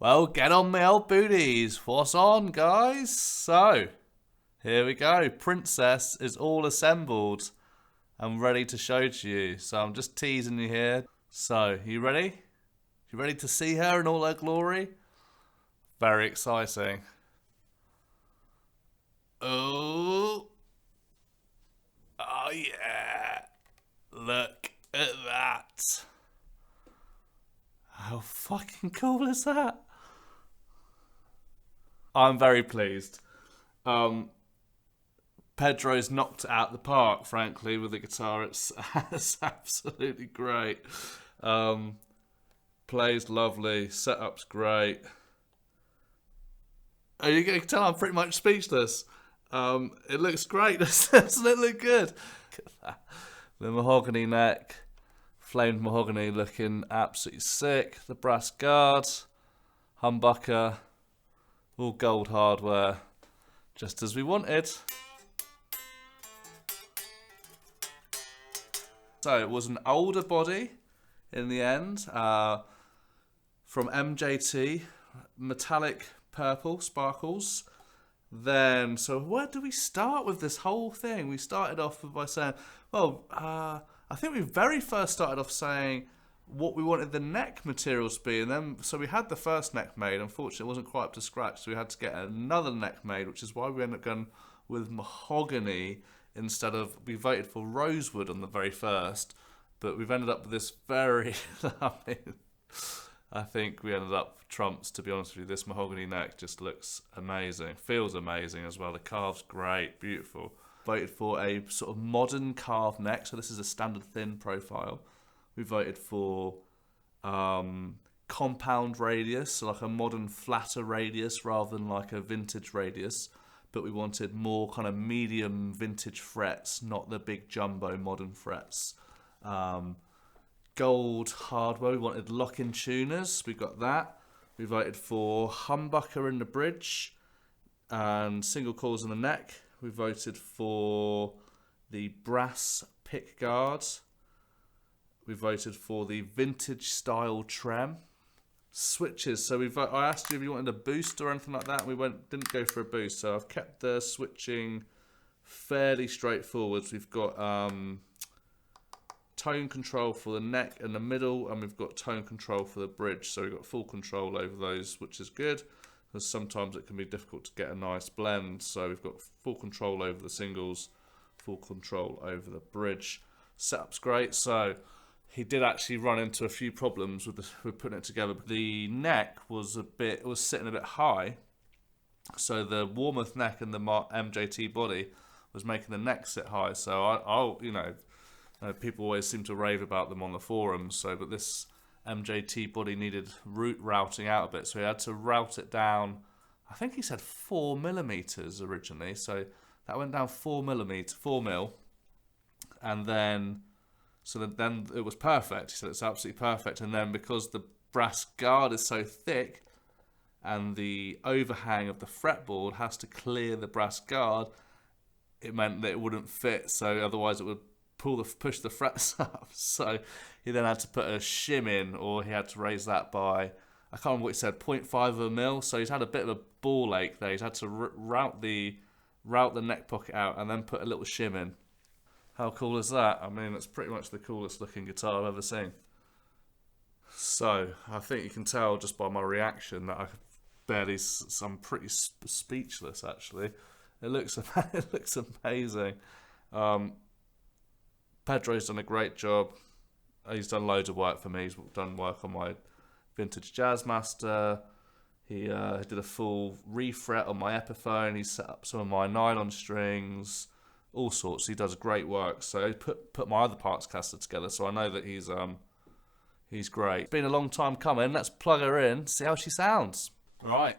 Well, get on my old booties. What's on, guys? So, here we go. Princess is all assembled. I'm ready to show to you. So I'm just teasing you here. So, you ready? You ready to see her in all her glory? Very exciting. Oh. Oh yeah. Look at that. How fucking cool is that? I'm very pleased. Pedro's knocked it out the park, frankly, with the guitar. It's absolutely great. Plays lovely. Setup's great. Oh, you can tell I'm pretty much speechless. It looks great. Doesn't it look good? Look at that. The mahogany neck. Flamed mahogany looking absolutely sick. The brass guard. Humbucker. All gold hardware. Just as we wanted. So it was an older body in the end. From MJT. Metallic purple sparkles. Then, so where do we start with this whole thing? We started off by saying, well, I think we very first started off saying what we wanted the neck materials to be, and then so we had the first neck made. Unfortunately, it wasn't quite up to scratch, so we had to get another neck made, which is why we ended up going with mahogany instead of, we voted for rosewood on the very first, but we've ended up with this very, I think we ended up trumps, to be honest with you. This mahogany neck just looks amazing, feels amazing as well. The carve's great, beautiful. Voted for a sort of modern carved neck, so this is a standard thin profile. We voted for compound radius, so like a modern flatter radius rather than like a vintage radius, but we wanted more kind of medium vintage frets, not the big jumbo modern frets. Gold hardware, we wanted lock-in tuners, we got that. We voted for humbucker in the bridge and single coils in the neck. We voted for the brass pick guard. We voted for the vintage style trem. Switches, so I asked you if you wanted a boost or anything like that. We didn't go for a boost, so I've kept the switching fairly straightforward. We've got tone control for the neck and the middle, and we've got tone control for the bridge, so we've got full control over those, which is good, because sometimes it can be difficult to get a nice blend. So we've got full control over the singles, full control over the bridge. Setup's great. So he did actually run into a few problems with putting it together. The neck was sitting a bit high, so the Warmouth neck and the MJT body was making the neck sit high. So I'll people always seem to rave about them on the forums. So, but this MJT body needed routing out a bit, so he had to route it down. I think he said 4mm originally, so that went down 4 mil, and then then it was perfect. He said it's absolutely perfect, and then because the brass guard is so thick, and the overhang of the fretboard has to clear the brass guard, it meant that it wouldn't fit. So otherwise, it would push the frets up. So he then had to put a shim in, or he had to raise that by, I can't remember what he said, 0.5 of a mil. So he's had a bit of a ball ache there. He's had to route the neck pocket out and then put a little shim in. How cool is that? I mean, it's pretty much the coolest looking guitar I've ever seen. So I think you can tell just by my reaction that I'm pretty speechless actually. It looks amazing. Pedro's done a great job. He's done loads of work for me. He's done work on my vintage Jazzmaster. He did a full refret on my Ep5. He set up some of my nylon strings, all sorts. He does great work. So he put my other Partscaster together. So I know that he's great. It's been a long time coming. Let's plug her in, see how she sounds. Right,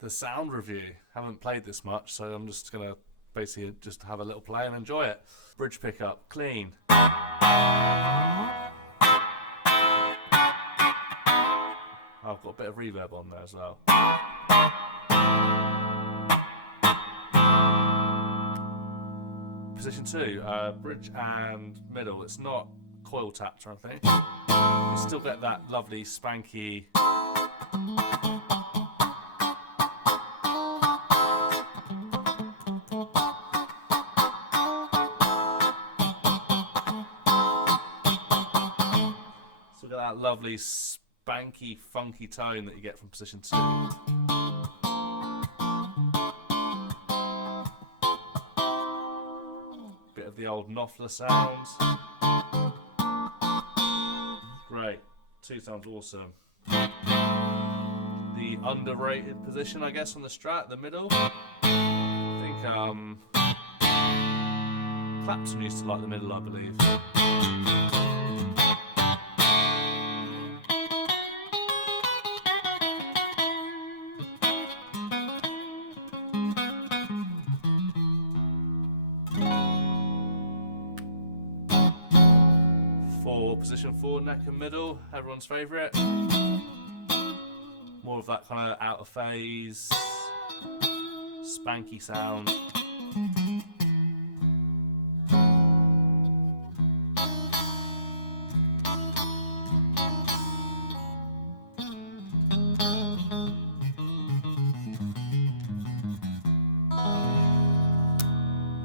the sound review. Haven't played this much, so I'm just gonna basically just have a little play and enjoy it. Bridge pickup, clean. I've got a bit of reverb on there as well. Position 2, bridge and middle. It's not coil tapped or anything. You still get that lovely spanky lovely spanky, funky tone that you get from position 2. Bit of the old Knopfler sounds. Great. 2 sounds awesome. The underrated position, I guess, on the Strat, the middle. I think Clapton used to like the middle, I believe. 4, position 4, neck and middle, everyone's favourite. More of that kind of out of phase, spanky sound.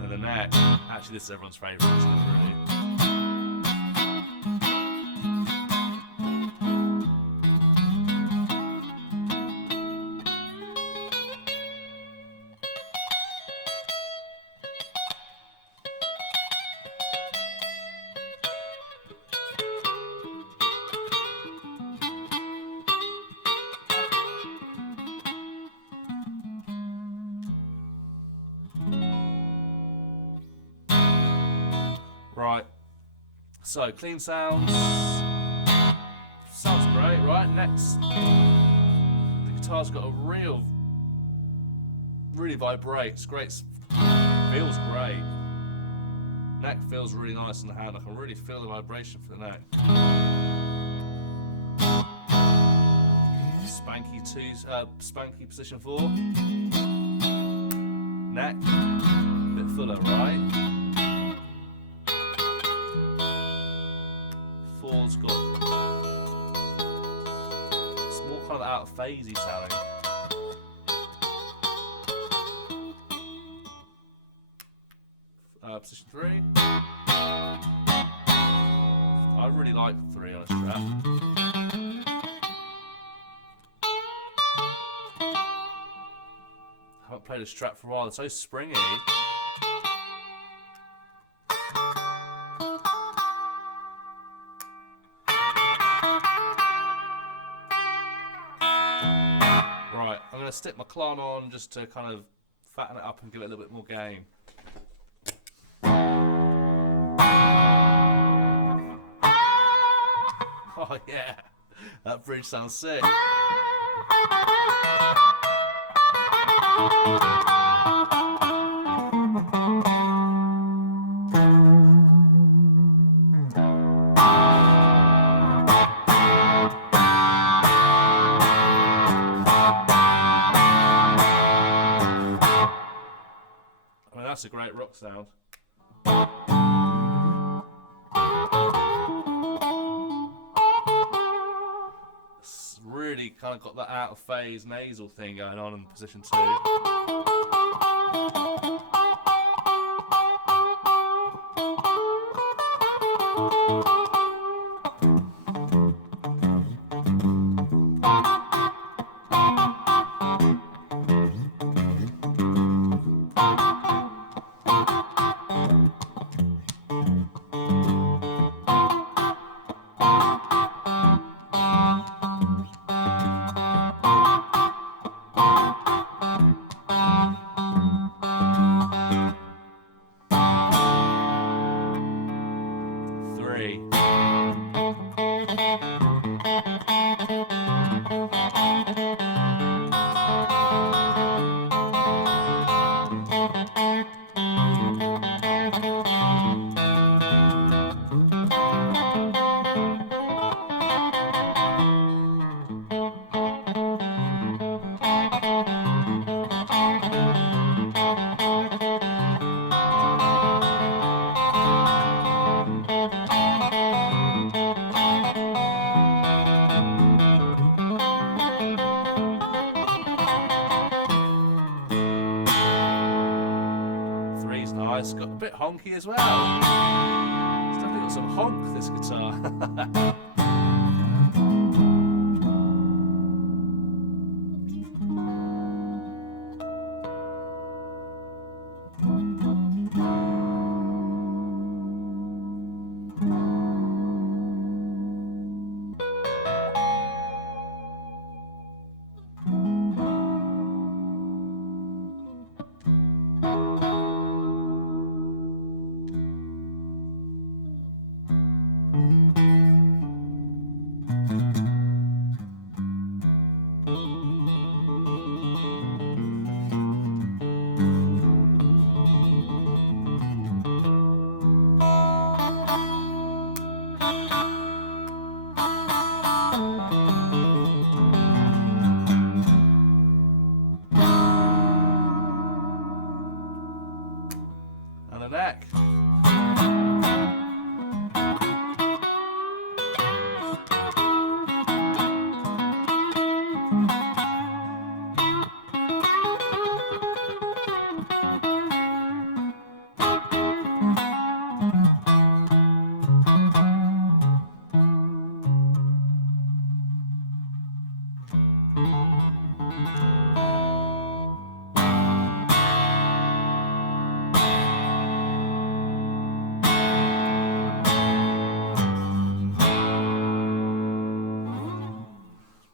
And the neck, actually this is everyone's favourite, isn't it, really? Right, so clean sounds, sounds great, right? Next, the guitar's got a really vibrates, great, feels great. Neck feels really nice in the hand, I can really feel the vibration for the neck. Spanky position 4. Neck, a bit fuller, right? Four's got, it's more kind of out of phasey sounding. Position 3. I really like 3 on a Strat. Haven't played a Strat for a while, it's so springy. Right, I'm going to stick my Klon on just to kind of fatten it up and give it a little bit more gain. Oh yeah, that bridge sounds sick. I mean, that's a great rock sound. It's really kind of got that out of phase nasal thing going on in position 2. It's got a bit honky as well. It's definitely got some honk, this guitar.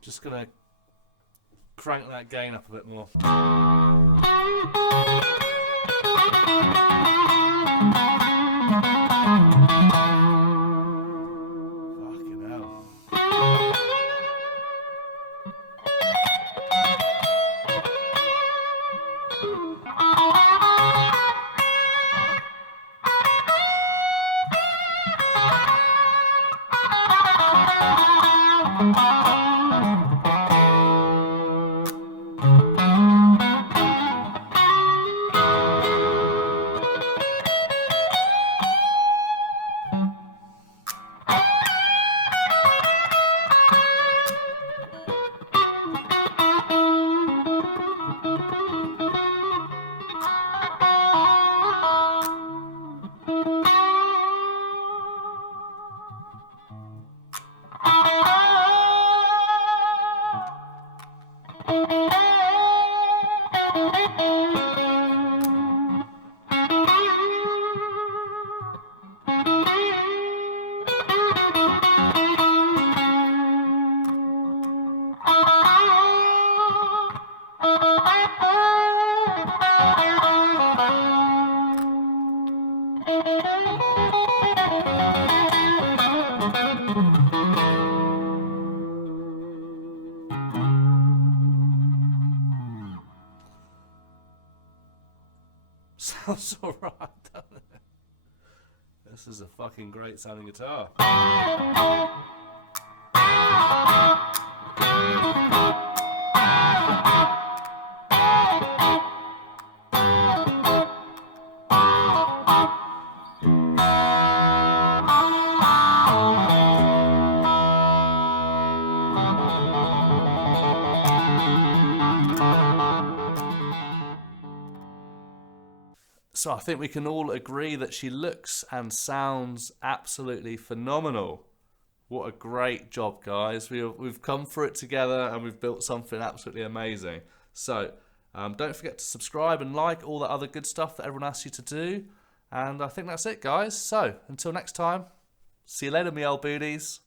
Just gonna crank that gain up a bit more. Fucking hell. Sounds alright, doesn't it? This is a fucking great sounding guitar. So I think we can all agree that she looks and sounds absolutely phenomenal. What a great job, guys. We've come through it together and we've built something absolutely amazing. So don't forget to subscribe and like all the other good stuff that everyone asks you to do. And I think that's it, guys. So until next time, see you later, me old booties.